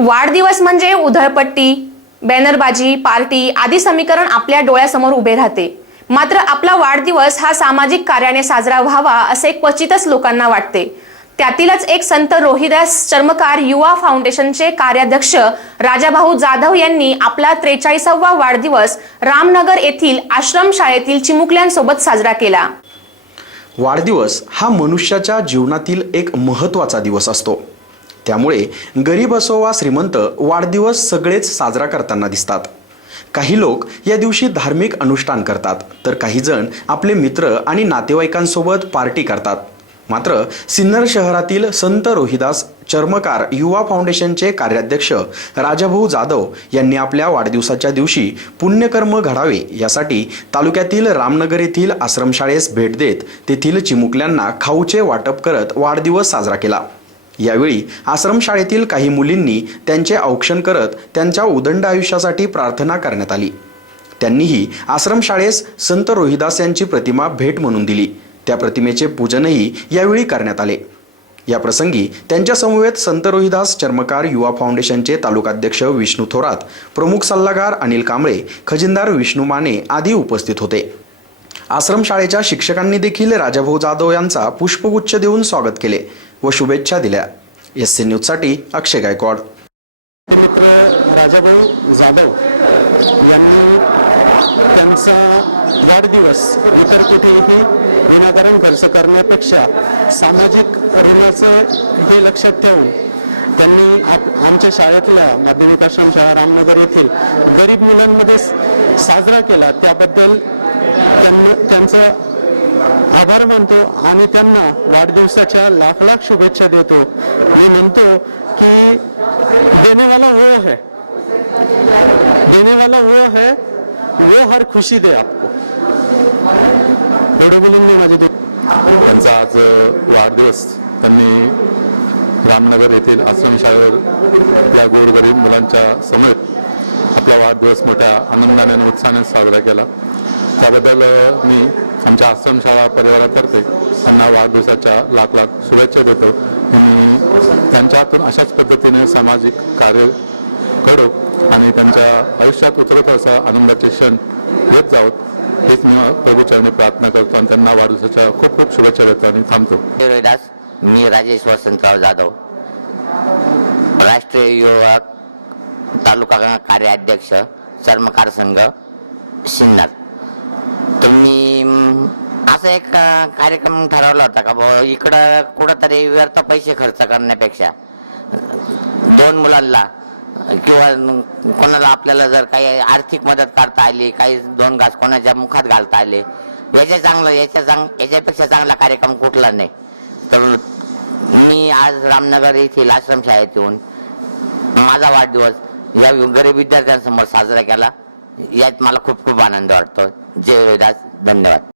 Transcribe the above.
वाढदिवस म्हणजे उधळपट्टी बॅनरबाजी पार्टी आदी समीकरण आपल्या डोळ्यासमोर उभे राहते. मात्र आपला वाढदिवस हा सामाजिक कार्याने साजरा व्हावा असे क्वचितच लोकांना वाटते. त्यातीलच एक संत रोहिदास चर्मकार युवा फाउंडेशनचे कार्याध्यक्ष राजाभाऊ जाधव यांनी आपला त्रेचाळीसावा वाढदिवस रामनगर येथील आश्रमशाळेतील चिमुकल्यांसोबत साजरा केला. वाढदिवस हा मनुष्याच्या जीवनातील एक महत्त्वाचा दिवस असतो. त्यामुळे गरीब असो वा श्रीमंत वाढदिवस सगळेच साजरा करताना दिसतात. काही लोक या दिवशी धार्मिक अनुष्ठान करतात तर काही जण आपले मित्र आणि नातेवाईकांसोबत पार्टी करतात. मात्र सिन्नर शहरातील संत रोहिदास चर्मकार युवा फाउंडेशनचे कार्याध्यक्ष राजाभाऊ जाधव यांनी आपल्या वाढदिवसाच्या दिवशी पुण्यकर्म घडावे यासाठी तालुक्यातील रामनगर येथील आश्रमशाळेस भेट देत तेथील चिमुकल्यांना खाऊचे वाटप करत वाढदिवस साजरा केला. यावेळी आश्रमशाळेतील काही मुलींनी त्यांचे औक्षण करत त्यांच्या उदंड आयुष्यासाठी प्रार्थना करण्यात आली. त्यांनीही आश्रमशाळेस संत रोहिदास यांची प्रतिमा भेट म्हणून दिली. त्या प्रतिमेचे पूजनही यावेळी करण्यात आले. या प्रसंगी त्यांच्या समवेत संत रोहिदास चर्मकार युवा फाउंडेशनचे तालुकाध्यक्ष विष्णू थोरात प्रमुख सल्लागार अनिल कांबळे खजिनदार विष्णू माने आदी उपस्थित होते. आश्रमशाळेच्या शिक्षकांनी देखील राजाभाऊ जाधव यांचा पुष्पगुच्छ देऊन स्वागत केले व शुभेच्छा दिल्या. एस सी न्यूजसाठी अक्षय गायकवाड. ते मित्र राजाभाऊ जाधव यांनी त्यांचा वाढदिवस इतर कुठेही विनाकारण खर्च करण्यापेक्षा सामाजिक ऋणाचं हे लक्षात ठेवून त्यांनी आप आमच्या शाळेतल्या माध्यमिक आश्रमशाळा रामनगर येथील गरीब मुलांमध्ये साजरा केला. त्याबद्दल त्यांना त्यांचं आभार मानतो आणि त्यांना वाढदिवसाच्या लाख लाख शुभेच्छा देतो. मी म्हणतो की देणेवाला वो है. देणेवाला वो है वो हर खुशी दे आपको. एवढं बोलून मी माझे दोन त्यांचा आज वाढदिवस त्यांनी रामनगर येथील आश्रमशाळेवर आपल्या गोरगरीब मुलांच्या समेत आपला वाढदिवस मोठ्या आनंदाने आणि उत्साहाने साजरा केला. त्याबद्दल मी आमच्या आश्रमशाळा परिवारातर्फे त्यांना वाढदिवसाच्या लाख लाख शुभेच्छा देतो. आणि त्यांच्या हातून अशाच पद्धतीने सामाजिक कार्य घडो आणि त्यांच्या आयुष्यात उतरत असा आनंदाचे क्षण येत जावत हेच मी प्रभूचरणी प्रार्थना करतो आणि त्यांना वाढदिवसाच्या खूप खूप शुभेच्छा देतो आणि थांबतो. रोहिदास मी राजेश वसंतराव जाधव राष्ट्रीय युवक तालुका कार्याध्यक्ष चर्मकार संघ सिन्नर तर मी म, असा एक कार्यक्रम ठरवला होता का? भाऊ इकडं कुठंतरी व्यर्थ पैसे खर्च करण्यापेक्षा दोन मुलांना किंवा कोणाला आपल्याला जर काही आर्थिक मदत करता आली काही दोन घास कोणाच्या मुखात घालता आले याच्या चांगलं याच्या चांग याच्यापेक्षा चांगला कार्यक्रम कुठला नाही. तर मी आज रामनगर येथील आश्रमशाळेत येऊन माझा वाढदिवस या गरीब विद्यार्थ्यांसमोर साजरा केला. यात मला खूप खूप आनंद वाटतो. जय रविदास धन्यवाद.